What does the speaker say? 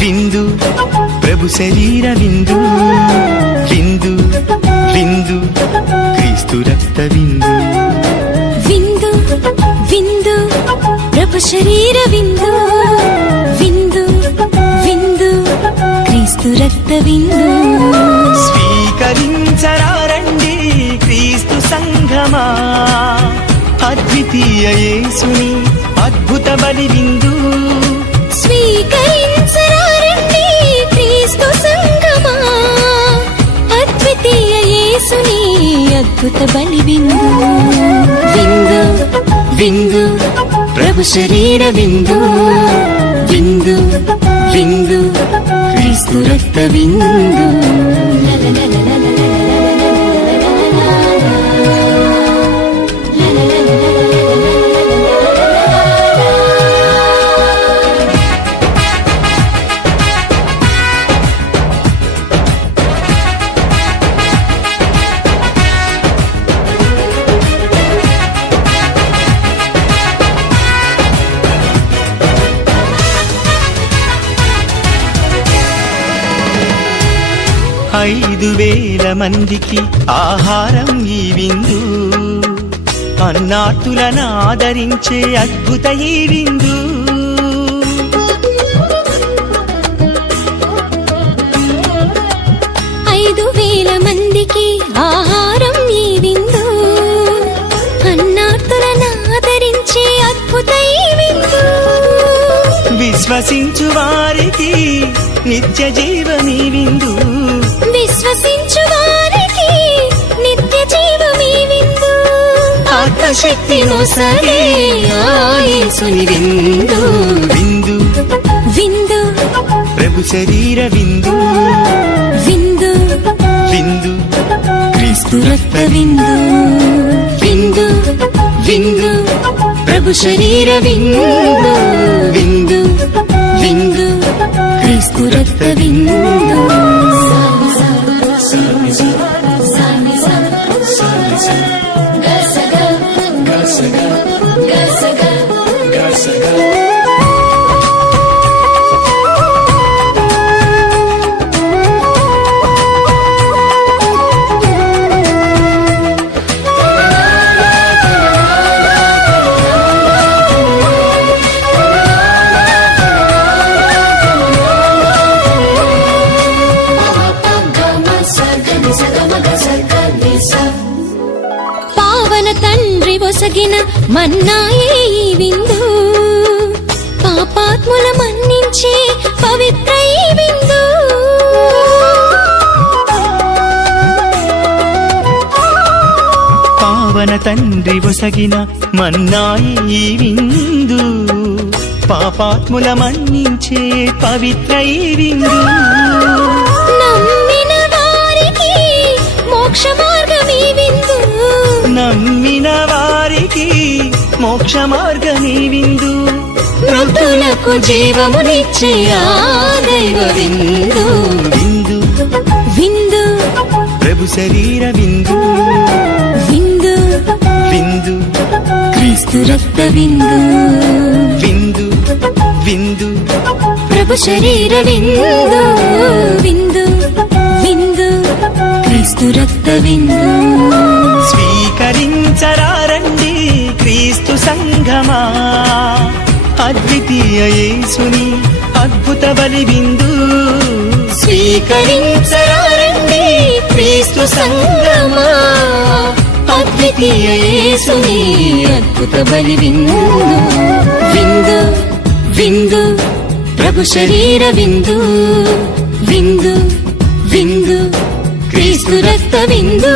విందు ప్రభు శరీర విందు, విందు విందు క్రీస్తు రక్త విందు. విందు విందు ప్రభు శరీర విందు, విందు విందు క్రీస్తు రక్త విందు. స్వీకరించరారండి క్రీస్తు సంఘమా, అద్వితీయ యేసుని అద్భుత బలి విందు. స్వీకరించరారండి క్రీస్తు సంఘమా, అద్వితీయ యేసుని అద్భుత బలి విందు. విందు విందు ప్రభు శరీర విందు, విందు విందు క్రీస్తు రక్త విందు. ఐదు వేల మందికి ఆహారం ఈ విందు, అన్నార్తులను ఆదరించే అద్భుత ఈ విందు. 5,000 మందికి ఆహారం ఈ విందు, అన్నార్తులను ఆదరించే అద్భుత ఈ విందు. విశ్వసించు వారికి నిత్య జీవమీ విందు, విశ్వసించు వారికి నిత్య జీవమీ విందు. ఆత్మశక్తి నొసగే ఆ యేసుని విందు. విందు విందు ప్రభు శరీర విందు, విందు విందు క్రీస్తు రక్త విందు. విందు విందు ప్రభు శరీర విందు, విందు విందు క్రీస్తు రక్త విందు. పావన తండ్రి ఒసగిన మన్నాయే ఈ విందు, పాపాత్ముల మన్నించే పవిత్ర ఈ విందు. పావన తండ్రి ఒసగిన మన్నాయి ఈ విందు, పాపాత్ముల మన్నించే పవిత్ర ఈ విందు. నమ్మిన వారికి మోక్ష మార్గమీ విందు, నమ్మిన వారికి మోక్ష మార్గమీ విందు. మృతులకు జీవమునిచ్చే ఆ దైవ విందు. విందు విందు ప్రభు శరీర విందు, విందు విందు క్రీస్తు రక్త విందు. విందు విందు ప్రభు శరీర విందు, విందు విందు క్రీస్తు రక్త విందు. స్వీకరించరారండి క్రీస్తు సంఘమా, అద్వితీయ యేసుని అద్భుత బలి విందు. స్వీకరించరారండి క్రీస్తు సంఘమా, అద్వితీయ యేసుని అద్భుత బలి విందు. విందు విందు ప్రభు శరీర విందు, విందు విందు క్రీస్తు రక్త విందు.